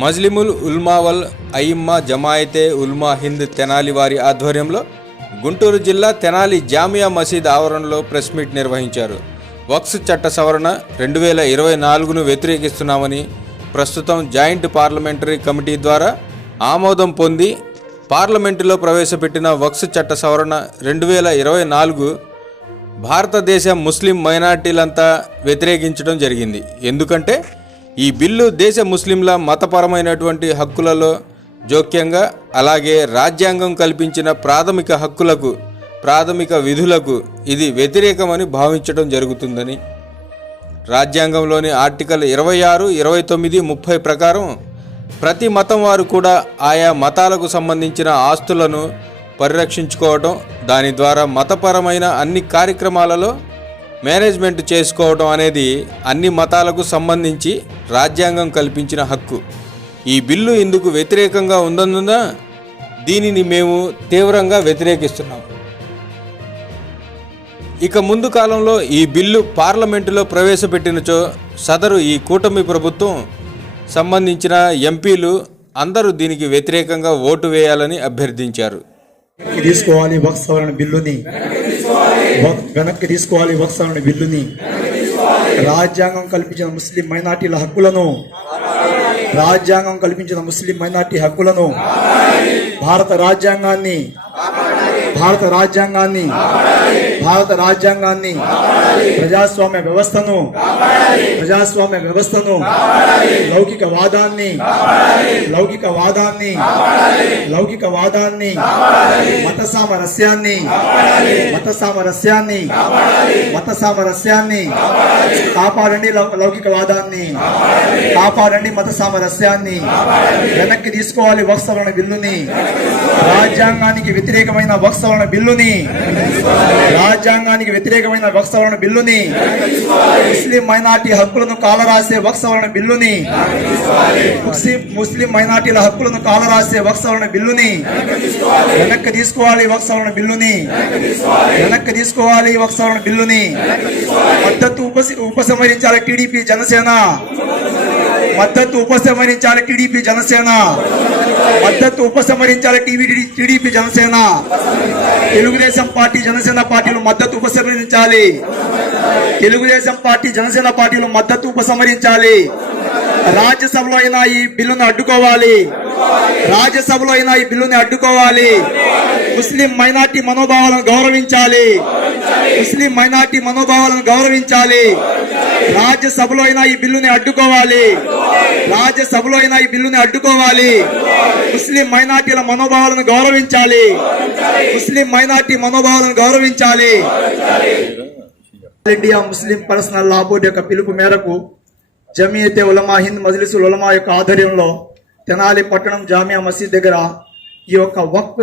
మజ్లిముల్ ఉల్మావల్ అయిమ్మా జమాయితే ఉల్మా హింద్ తెనాలి వారి ఆధ్వర్యంలో గుంటూరు జిల్లా తెనాలి జామియా మసీద్ ఆవరణలో ప్రెస్ మీట్ నిర్వహించారు. వక్స్ చట్ట సవరణ రెండు వేల ఇరవై నాలుగును వ్యతిరేకిస్తున్నామని ప్రస్తుతం జాయింట్ పార్లమెంటరీ కమిటీ ద్వారా ఆమోదం పొంది పార్లమెంటులో ప్రవేశపెట్టిన వక్స్ చట్ట సవరణ రెండు వేల ఇరవై నాలుగు భారతదేశ ముస్లిం మైనార్టీలంతా వ్యతిరేకించడం జరిగింది. ఎందుకంటే ఈ బిల్లు దేశ ముస్లింల మతపరమైనటువంటి హక్కులలో జోక్యంగా అలాగే రాజ్యాంగం కల్పించిన ప్రాథమిక హక్కులకు ప్రాథమిక విధులకు ఇది వ్యతిరేకమని భావించడం జరుగుతుందని రాజ్యాంగంలోని ఆర్టికల్ ఇరవై ఆరు ఇరవై తొమ్మిది ముప్పై ప్రకారం ప్రతి మతం వారు కూడా ఆయా మతాలకు సంబంధించిన ఆస్తులను పరిరక్షించుకోవటం దాని ద్వారా మతపరమైన అన్ని కార్యక్రమాలలో మేనేజ్మెంట్ చేసుకోవడం అనేది అన్ని మతాలకు సంబంధించి రాజ్యాంగం కల్పించిన హక్కు. ఈ బిల్లు ఇందుకు వ్యతిరేకంగా ఉందన్నున దీనిని మేము తీవ్రంగా వ్యతిరేకిస్తున్నాం. ఇక ముందు కాలంలో ఈ బిల్లు పార్లమెంటులో ప్రవేశపెట్టినచో సదరు ఈ కూటమి ప్రభుత్వం సంబంధించిన ఎంపీలు అందరూ దీనికి వ్యతిరేకంగా ఓటు వేయాలని అభ్యర్థించారు. తీసుకోవాలి బిల్లుని. వెనక్కి తీసుకోవాలి వక్స్ బిల్లుని. రాజ్యాంగం కల్పించిన ముస్లిం మైనార్టీల హక్కులను. రాజ్యాంగం కల్పించిన ముస్లిం మైనార్టీ హక్కులను. భారత రాజ్యాంగాన్ని. భారత రాజ్యాంగాన్ని. భారత రాజ్యాంగాన్ని ప్రజాస్వామ్య వ్యవస్థను ప్రజాస్వామ్య వ్యవస్థను లౌకిక వాదాన్ని లౌకిక వాదాన్ని లౌకిక వాదాన్ని మత సామరస్యాన్ని మత సామరస్యాన్ని మత సామరస్యాన్ని కాపాడండి లౌ- లౌకిక వాదాన్ని కాపాడండి మత సామరస్యాన్ని వెనక్కి తీసుకోవాలి వక్సవరణ బిల్లుని రాజ్యాంగానికి వ్యతిరేకమైన వక్సవరణ బిల్లుని రాజ్యాంగానికి వ్యతిరేకమైన వక్సవరణ బిల్లుని ముస్లిం మైనార్టీ హక్కులను కాలరాసే వక్సవరణ బిల్లుని ముస్లిం ముస్లిం మైనార్టీల హక్కులను కాలరాసే వక్సవరణ బిల్లుని వెనక్కి తీసుకోవాలి వక్సవరణ బిల్లుని వెనక్కి తీసుకోవాలి వక్సవరణ బిల్లుని మద్దతు ఉపసంహరించాలి టీడీపీ జనసేన. మద్దతు ఉపసంహరించాలి టీడీపీ జనసేన. మద్దతు ఉపసంహరించాలి TV TDP Janasena. Telugu Desam party Janasena పార్టీలు మద్దతు ఉపసంహరించాలి. తెలుగుదేశం పార్టీ జనసేన పార్టీలు మద్దతు ఉపసంహరించాలి. రాజ్యసభలో అయినా ఈ బిల్లును అడ్డుకోవాలి. రాజ్యసభలో అయినా ఈ బిల్లుని అడ్డుకోవాలి. ముస్లిం మైనార్టీ మనోభావాలను గౌరవించాలి. ముస్లిం మైనార్టీ మనోభావాలను గౌరవించాలి. రాజ్యసభలో అయినా ఈ బిల్లుని అడ్డుకోవాలి. రాజ్యసభలో అయినా ఈ బిల్లుని అడ్డుకోవాలి. ముస్లిం మైనార్టీల మనోభావాలను గౌరవించాలి. ముస్లిం మైనార్టీ మనోభావాలను గౌరవించాలి. India Muslim personal law board యొక్క పిలుపు మేరకు జమీయతే ఉలమా హింద్ మజ్లిసుల్ ఉలమా యొక్క ఆధ్వర్యంలో తెనాలి పట్టణం జామియా మసీద్ దగ్గర ఈ యొక్క Waqf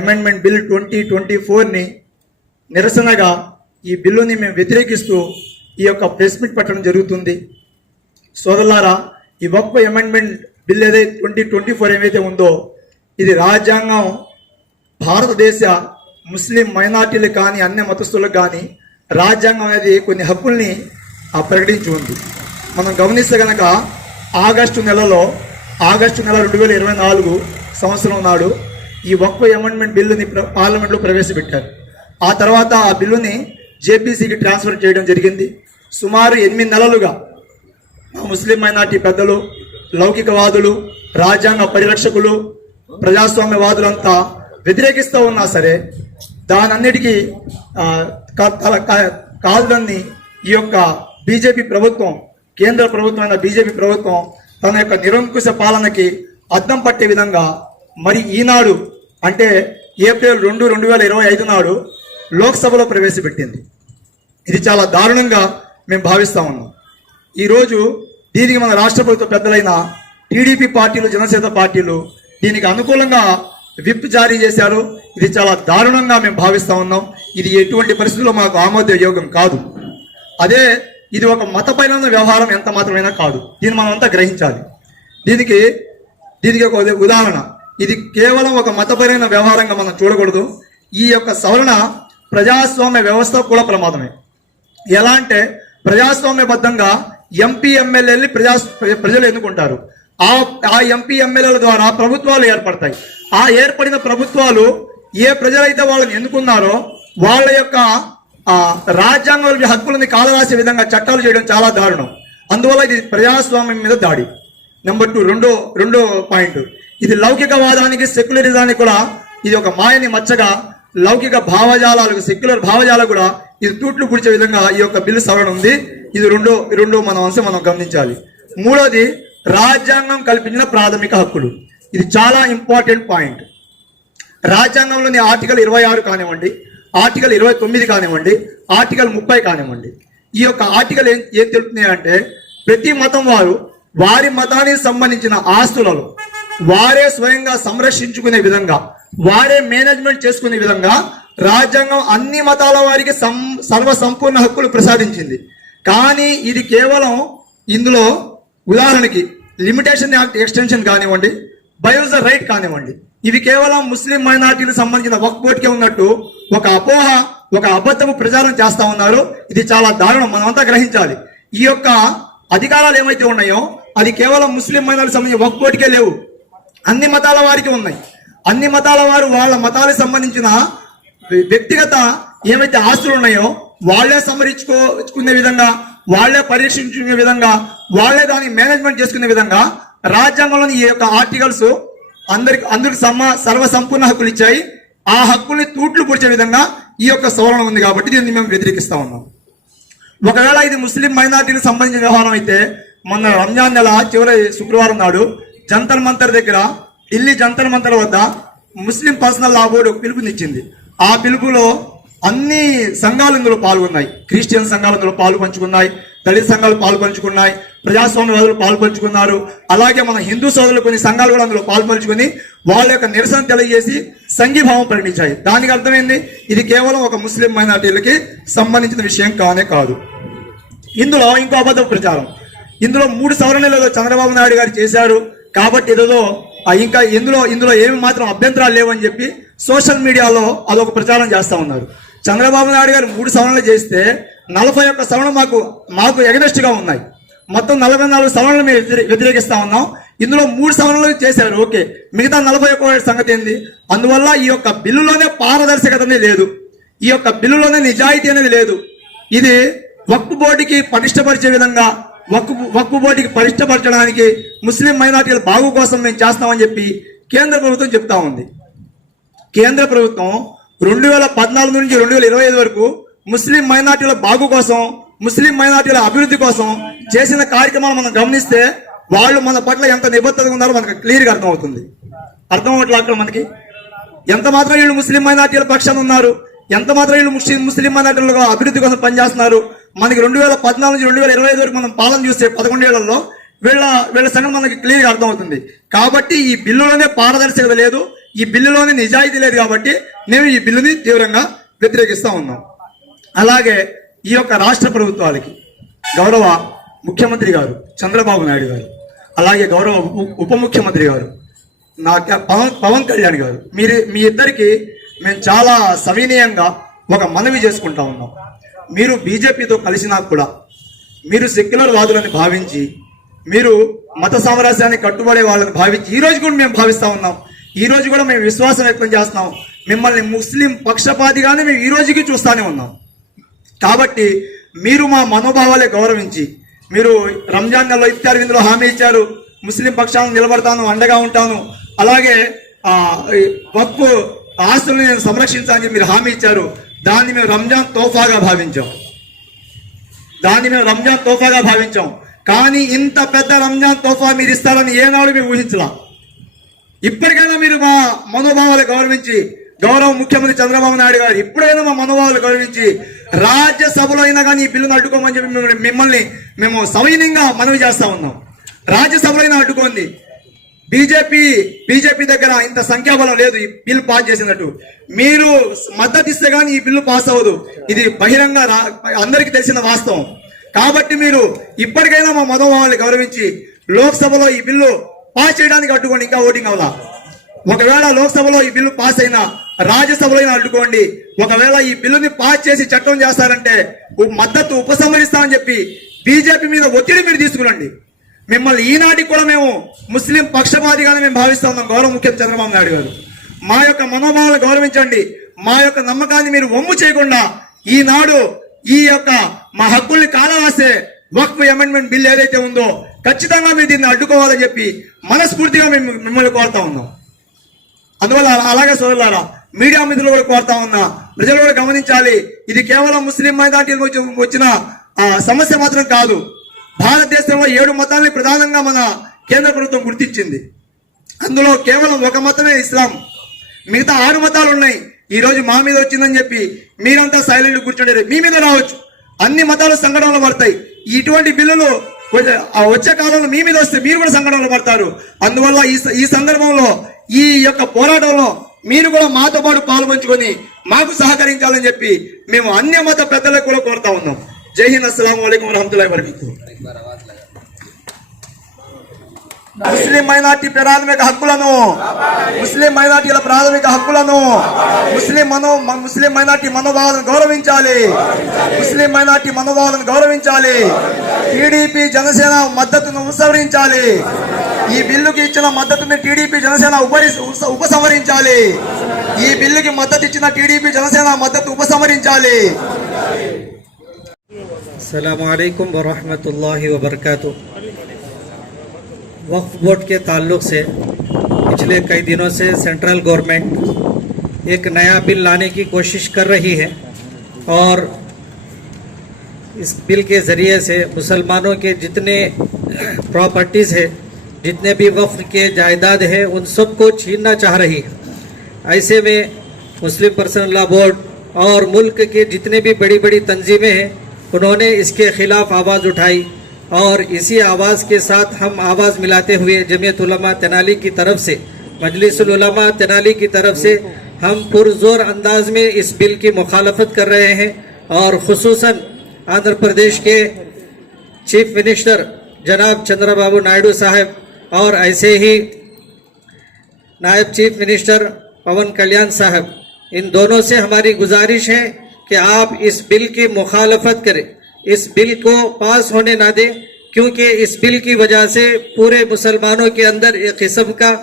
amendment bill twenty twenty ఫోర్ని నిరసనగా ఈ బిల్లుని మేము వ్యతిరేకిస్తూ ఈ యొక్క ప్రెస్ మీట్ పెట్టడం జరుగుతుంది. సోదరులారా ఈ ఒక్క అమెండ్మెంట్ బిల్ ఏదైతే ట్వంటీ ట్వంటీ ఫోర్ ఏమైతే ఉందో ఇది రాజ్యాంగం భారతదేశ ముస్లిం మైనార్టీలు కానీ అన్ని మతస్థులకు కానీ రాజ్యాంగం అనేది కొన్ని హక్కుల్ని ప్రకటించి ఉంది. మనం గమనిస్తే కనుక ఆగస్టు నెలలో ఆగస్టు నెల రెండు వేల ఇరవై నాలుగు సంవత్సరం నాడు ఈ వక్ఫ్ అమెండ్మెంట్ బిల్లుని ప్ర- పార్లమెంట్లో ప్రవేశపెట్టారు. ఆ తర్వాత ఆ బిల్లుని జేపీసీకి ట్రాన్స్ఫర్ చేయడం జరిగింది. సుమారు ఎనిమిది నెలలుగా మా ముస్లిం మైనార్టీ పెద్దలు లౌకికవాదులు రాజ్యాంగ పరిరక్షకులు ప్రజాస్వామ్యవాదులంతా వ్యతిరేకిస్తూ ఉన్నా సరే దానన్నిటికీ కాదని ఈ యొక్క బీజేపీ ప్రభుత్వం కేంద్ర ప్రభుత్వమైన బీజేపీ ప్రభుత్వం తన యొక్క నిరంకుశ పాలనకి అద్దం పట్టే విధంగా మరి ఈనాడు అంటే ఏప్రిల్ రెండు రెండు వేల ఇరవై ఐదు నాడు లోక్సభలో ప్రవేశపెట్టింది. ఇది చాలా దారుణంగా మేము భావిస్తా ఉన్నాం. ఈరోజు దీనికి మన రాష్ట్ర ప్రభుత్వ పెద్దలైన టీడీపీ పార్టీలు జనసేన పార్టీలు దీనికి అనుకూలంగా విప్ జారీ చేశారు. ఇది చాలా దారుణంగా మేము భావిస్తా ఉన్నాం. ఇది ఎటువంటి పరిస్థితుల్లో మాకు ఆమోదయోగం కాదు. అదే ఇది ఒక మతపరమైన వ్యవహారం ఎంత మాత్రమైనా కాదు. దీన్ని మనం అంతా గ్రహించాలి. దీనికి దీనికి ఒక ఉదాహరణ. ఇది కేవలం ఒక మతపరమైన వ్యవహారంగా మనం చూడకూడదు. ఈ యొక్క సవరణ ప్రజాస్వామ్య వ్యవస్థ కూడా ప్రమాదమే. ఎలా అంటే ప్రజాస్వామ్యబద్ధంగా ఎంపీ ఎమ్మెల్యేని ప్రజా ప్రజలు ఎన్నుకుంటారు. ఆ ఆ ఎంపీ ఎమ్మెల్యేల ద్వారా ప్రభుత్వాలు ఏర్పడతాయి. ఆ ఏర్పడిన ప్రభుత్వాలు ఏ ప్రజలైతే వాళ్ళని ఎన్నుకున్నారో వాళ్ళ యొక్క ఆ రాజ్యాంగ హక్కులని కాలరాసే విధంగా చట్టాలు చేయడం చాలా దారుణం. అందువల్ల ఇది ప్రజాస్వామ్యం మీద దాడి. నెంబర్ టూ రెండో రెండో పాయింట్ ఇది లౌకికవాదానికి సెక్యులరిజానికి కూడా ఇది ఒక మాయని మచ్చగా లౌకిక భావజాలకు సెక్యులర్ భావజాలకు కూడా ఇది తూట్లు పుడిచే విధంగా ఈ యొక్క బిల్లు సవరణ ఉంది. ఇది రెండో రెండో మన అంశం మనం గమనించాలి. మూడోది రాజ్యాంగం కల్పించిన ప్రాథమిక హక్కులు. ఇది చాలా ఇంపార్టెంట్ పాయింట్ రాజ్యాంగంలోని ఆర్టికల్ ఇరవై ఆరు కానివ్వండి ఆర్టికల్ ఇరవై తొమ్మిది కానివ్వండి ఆర్టికల్ ముప్పై కానివ్వండి. ఈ యొక్క ఆర్టికల్ ఏం ఏం తెలుపుతున్నాయి అంటే ప్రతి మతం వారు వారి మతానికి సంబంధించిన ఆస్తులను వారే స్వయంగా సంరక్షించుకునే విధంగా వారే మేనేజ్మెంట్ చేసుకునే విధంగా రాజ్యాంగం అన్ని మతాల వారికి సం సర్వ సంపూర్ణ హక్కులు ప్రసాదించింది. కానీ ఇది కేవలం ఇందులో ఉదాహరణకి లిమిటేషన్ యాక్ట్ ఎక్స్టెన్షన్ కానివ్వండి బయోజ్ రైట్ కానివ్వండి. ఇవి కేవలం ముస్లిం మైనార్టీలకు సంబంధించిన వక్ బోర్డుకే ఉన్నట్టు ఒక అపోహ ఒక అబద్ధము ప్రచారం చేస్తా ఉన్నారు. ఇది చాలా దారుణం. మనమంతా గ్రహించాలి. ఈ యొక్క అధికారాలు ఏమైతే ఉన్నాయో అది కేవలం ముస్లిం మహిళలకు సంబంధించి ఒక కోటికే లేవు. అన్ని మతాల వారికి ఉన్నాయి. అన్ని మతాల వారు వాళ్ళ మతాలకు సంబంధించిన వ్యక్తిగత ఏమైతే ఆస్తులు ఉన్నాయో వాళ్ళే సంహరించుకోకునే విధంగా వాళ్ళే పరీక్షించుకునే విధంగా వాళ్ళే దాన్ని మేనేజ్మెంట్ చేసుకునే విధంగా రాజ్యాంగంలోని ఈ యొక్క ఆర్టికల్స్ అందరికి అందరికి సమ సర్వసంపూర్ణ హక్కులు ఇచ్చాయి. ఆ హక్కుల్ని తూట్లు పొడిచే విధంగా ఈ యొక్క సవరణ ఉంది కాబట్టి దీన్ని మేము వ్యతిరేకిస్తా ఉన్నాం. ఒకవేళ ఇది ముస్లిం మైనార్టీలకు సంబంధించిన వ్యవహారం అయితే మొన్న రంజాన్ నెల చివరి శుక్రవారం నాడు జంతర్ మంతర్ దగ్గర ఢిల్లీ జంతర్ మంతర్ వద్ద ముస్లిం పర్సనల్ లా బోర్డు పిలుపునిచ్చింది. ఆ పిలుపులో అన్ని సంఘాలు ఇందులో పాల్గొన్నాయి. క్రిస్టియన్ సంఘాలు ఇందులో పాలు పంచుకున్నాయి దళిత సంఘాలు పాలు పంచుకున్నాయి ప్రజాస్వామ్యవాదులు పాలు పంచుకున్నారు అలాగే మన హిందూ సోదరులు కొన్ని సంఘాలు కూడా అందులో పాలు పంచుకుని వాళ్ళ యొక్క నిరసన తెలియజేసి సంఘీభావం ప్రకటించాయి. దానికి అర్థమైంది ఇది కేవలం ఒక ముస్లిం మైనార్టీలకి సంబంధించిన విషయం కానే కాదు. ఇందులో ఇంకో అబద్ధ ప్రచారం. ఇందులో మూడు సవరణలు ఏదో చంద్రబాబు నాయుడు గారు చేశారు. కాబట్టి ఏదో ఇంకా ఇందులో ఇందులో ఏమి మాత్రం అభ్యంతరాలు లేవని చెప్పి సోషల్ మీడియాలో అదొక ప్రచారం చేస్తూ ఉన్నారు. చంద్రబాబు నాయుడు గారు మూడు సవరణలు చేస్తే నలభై ఒక్క సవరణ మాకు మాకు ఎగనెస్ట్గా ఉన్నాయి. మొత్తం నలభై నాలుగు సవరణలు మేము వ్యతిరేకిస్తూ వ్యతిరేకిస్తా ఉన్నాం. ఇందులో మూడు సవరణలు చేశారు. ఓకే. మిగతా నలభై ఒక్క సంగతి ఏంది? అందువల్ల ఈ యొక్క బిల్లులోనే పారదర్శకత అనేది లేదు. ఈ యొక్క బిల్లులోనే నిజాయితీ అనేది లేదు. ఇది వక్ఫ్ బోర్డుకి పటిష్టపరిచే విధంగా వక్కు వక్ఫ్ బోర్డుకి పటిష్టపరచడానికి ముస్లిం మైనార్టీల బాగు కోసం మేము చేస్తామని చెప్పి కేంద్ర ప్రభుత్వం చెప్తా ఉంది. కేంద్ర ప్రభుత్వం రెండు వేల పద్నాలుగు నుంచి రెండు వేల ఇరవై ఐదు వరకు ముస్లిం మైనార్టీల బాగు కోసం ముస్లిం మైనార్టీల అభివృద్ధి కోసం చేసిన కార్యక్రమాలు మనం గమనిస్తే వాళ్ళు మన పట్ల ఎంత నిబద్ధత ఉన్నారో మనకు క్లియర్గా అర్థమవుతుంది. అర్థం అవట్లే అక్కడ మనకి? ఎంత మాత్రం వీళ్ళు ముస్లిం మైనార్టీల పక్షాన ఉన్నారు? ఎంత మాత్రం వీళ్ళు ముస్లిం ముస్లిం మైనార్టీలుగా అభివృద్ధి కోసం పనిచేస్తున్నారు? మనకి రెండు వేల పద్నాలుగు నుంచి రెండు వేల ఇరవై ఐదు వరకు మనం పాలన చూస్తే పదకొండేళ్ళలో వీళ్ళ వీళ్ళ సంగతి మనకి క్లియర్గా అర్థమవుతుంది. కాబట్టి ఈ బిల్లులోనే పారదర్శకత లేదు ఈ బిల్లులోనే నిజాయితీ లేదు కాబట్టి మేము ఈ బిల్లుని తీవ్రంగా వ్యతిరేకిస్తూ ఉన్నాం అలాగే ఈ యొక్క రాష్ట్ర ప్రభుత్వాలకి గౌరవ ముఖ్యమంత్రి గారు చంద్రబాబు నాయుడు గారు అలాగే గౌరవ ఉప ముఖ్యమంత్రి గారు నా పవన్ పవన్ కళ్యాణ్ గారు మీరు మీ ఇద్దరికి మేము చాలా సవినయంగా ఒక మనవి చేసుకుంటా ఉన్నాం. మీరు బీజేపీతో కలిసినా కూడా మీరు సెక్యులర్ వాదులని భావించి మీరు మత సామరస్యాన్ని కట్టుబడే వాళ్ళని భావించి ఈ రోజు కూడా మేము భావిస్తూ ఉన్నాం. ఈ రోజు కూడా మేము విశ్వాసం వ్యక్తం చేస్తున్నాం. మిమ్మల్ని ముస్లిం పక్షపాతిగానే మేము ఈ రోజుకి చూస్తానే ఉన్నాం. కాబట్టి మీరు మా మనోభావాలే గౌరవించి మీరు రంజాన్ నెలలో ఇఫ్తార్ విందులో హామీ ఇచ్చారు ముస్లిం పక్షాలను నిలబడతాను అండగా ఉంటాను అలాగే పప్పు ఈ వక్ఫ్ నేను సంరక్షించాలని మీరు హామీ ఇచ్చారు. దాన్ని మేము రంజాన్ తోఫాగా భావించాం. దాన్ని మేము రంజాన్ తోఫాగా భావించాం. కానీ ఇంత పెద్ద రంజాన్ తోఫా మీరు ఇస్తారని ఏనాడు మేము ఊహించలా. ఇప్పటికైనా మీరు మా మనోభావాలు గౌరవించి గౌరవ ముఖ్యమంత్రి చంద్రబాబు నాయుడు గారు ఇప్పుడైనా మా మనోభావాలు గౌరవించి రాజ్యసభలో అయినా కానీ ఈ బిల్లును అడ్డుకోమని చెప్పి మిమ్మల్ని- మిమ్మల్ని మేము సవైనంగా మనవి చేస్తా ఉన్నాం. రాజ్యసభలో అయినా అడ్డుకోండి. బీజేపీ బీజేపీ దగ్గర ఇంత సంఖ్యాబలం లేదు ఈ బిల్ పాస్ చేసినట్టు. మీరు మద్దతు ఇస్తే గానీ ఈ బిల్లు పాస్ అవ్వదు. ఇది బహిరంగ అందరికి అందరికీ తెలిసిన వాస్తవం. కాబట్టి మీరు ఇప్పటికైనా మా మనోభావాన్ని గౌరవించి లోక్సభలో ఈ బిల్లు పాస్ చేయడానికి అడ్డుకోండి ఇంకా ఓటింగ్ అవలా ఒకవేళ లోక్సభలో ఈ బిల్లు పాస్ అయినా రాజ్యసభలో అయినా అడ్డుకోండి. ఒకవేళ ఈ బిల్లుని పాస్ చేసి చట్టం చేస్తారంటే మద్దతు ఉపసంహరిస్తామని చెప్పి బీజేపీ మీద ఒత్తిడి మీరు తీసుకురండి. మిమ్మల్ని ఈనాటికి కూడా మేము ముస్లిం పక్షపాతిగానే మేము భావిస్తా ఉన్నాం. గౌరవ ముఖ్యమంత్రి చంద్రబాబు నాయుడు గారు. మా యొక్క మనోభావాలు గౌరవించండి. మా యొక్క నమ్మకాన్ని మీరు వమ్ము చేయకుండా ఈనాడు ఈ యొక్క మా హక్కుల్ని కాలరాసే వక్ఫ్ అమెండ్మెంట్ బిల్ ఏదైతే ఉందో ఖచ్చితంగా మీరు దీన్ని అడ్డుకోవాలని చెప్పి మనస్ఫూర్తిగా మేము మిమ్మల్ని కోరుతా ఉన్నాం. అందువల్ల అలాగే సోదరులారా మీడియా మిత్రులు కూడా కోరుతా ఉన్నా ప్రజలు కూడా గమనించాలి. ఇది కేవలం ముస్లిం మైనార్టీలకు వచ్చి- వచ్చిన సమస్య మాత్రం కాదు. భారతదేశంలో ఏడు మతాలని ప్రధానంగా మన కేంద్ర ప్రభుత్వం గుర్తించింది. అందులో కేవలం ఒక మతమే ఇస్లాం. మిగతా ఆరు మతాలు ఉన్నాయి ఈ రోజు మా మీద వచ్చిందని చెప్పి మీరంతా సైలెంట్ కూర్చోండి మీ మీద రావచ్చు. అన్ని మతాలు సంఘటనలు పడతాయి. ఇటువంటి బిల్లులు వచ్చే కాలంలో మీ మీద వస్తే మీరు కూడా సంఘటనలు పడతారు. అందువల్ల ఈ స- ఈ సందర్భంలో ఈ యొక్క పోరాటంలో మీరు కూడా మాతో పాటు పాల్పంచుకొని మాకు సహకరించాలని చెప్పి మేము అన్య మత పెద్దలకు కూడా కోరుతా ఉన్నాం. జై హింద్ అస్సలం వలైకుం వరహతుల్లా వబరకాతుహు ముస్లిం మైనార్టీ ప్రాథమిక హక్కులను ముస్లిం మైనార్టీల ప్రాథమిక హక్కులను ముస్లిం మనో ముస్లిం మైనార్టీ మనోభావాలను గౌరవించాలి. ముస్లిం మైనార్టీ మనోభావాలను గౌరవించాలి. టీడీపీ జనసేన మద్దతును ఉపసంహరించాలి. ఈ బిల్లుకి ఇచ్చిన మద్దతుని టీడీపీ జనసేన ఉపరి ఉపసంహరించాలి. ఈ బిల్లుకి మద్దతు ఇచ్చిన టీడీపీ జనసేన మద్దతు ఉపసంహరించాలి. السلام علیکم ورحمۃ اللہ وبرکاتہ۔ وقف بورڈ کے تعلق سے پچھلے کئی دنوں سے سینٹرل گورنمنٹ ایک نیا بل لانے کی کوشش کر رہی ہے اور اس بل کے ذریعے سے مسلمانوں کے جتنے پراپرٹیز ہے جتنے بھی وقف کے جائیداد ہیں، ان سب کو چھیننا چاہ رہی ہے۔ ایسے میں مسلم پرسنل لا بورڈ اور ملک کے جتنے بھی بڑی بڑی تنظیمیں ہیں انہوں نے اس کے خلاف آواز اٹھائی اور اسی آواز کے ساتھ ہم آواز ملاتے ہوئے جمعیت علماء تنالی کی طرف سے، مجلس العلماء تنالی کی طرف سے ہم پرزور انداز میں اس بل کی مخالفت کر رہے ہیں اور خصوصاً آندھر پردیش کے چیف منسٹر جناب چندرا بابو نائیڈو صاحب اور ایسے ہی نائب چیف منسٹر پون کلیان صاحب، ان دونوں سے ہماری گزارش ہے کہ آپ اس بل کی مخالفت کریں۔ اس بل کو پاس ہونے نہ دیں، کیونکہ اس بل کی وجہ سے پورے مسلمانوں کے اندر ایک قسم کا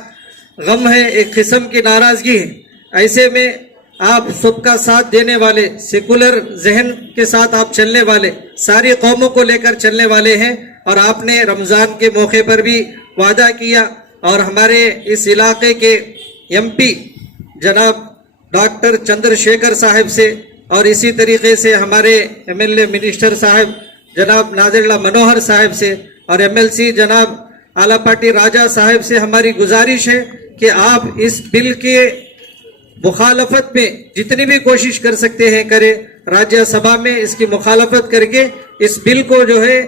غم ہے، ایک قسم کی ناراضگی ہے۔ ایسے میں آپ سب کا ساتھ دینے والے، سیکولر ذہن کے ساتھ آپ چلنے والے، ساری قوموں کو لے کر چلنے والے ہیں۔ اور آپ نے رمضان کے موقع پر بھی وعدہ کیا۔ اور ہمارے اس علاقے کے ایم پی جناب ڈاکٹر چندر شیکر صاحب سے اور اسی طریقے سے ہمارے ایم ایل اے منسٹر صاحب جناب ناظر اللہ منوہر صاحب سے اور ایم ایل سی جناب اعلیٰ پارٹی راجہ صاحب سے ہماری گزارش ہے کہ آپ اس بل کے مخالفت میں جتنی بھی کوشش کر سکتے ہیں کرے راجیہ سبھا میں اس کی مخالفت کر کے اس بل کو جو ہے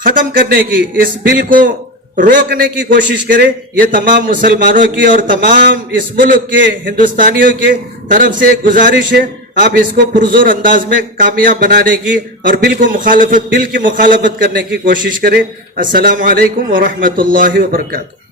ختم کرنے کی، اس بل کو روکنے کی کوشش کرے یہ تمام مسلمانوں کی اور تمام اس ملک کے ہندوستانیوں کے طرف سے ایک گزارش ہے۔ آپ اس کو پرزور انداز میں کامیاب بنانے کی اور بل کو مخالفت بل کی مخالفت کرنے کی کوشش کریں۔ السلام علیکم ورحمۃ اللہ وبرکاتہ۔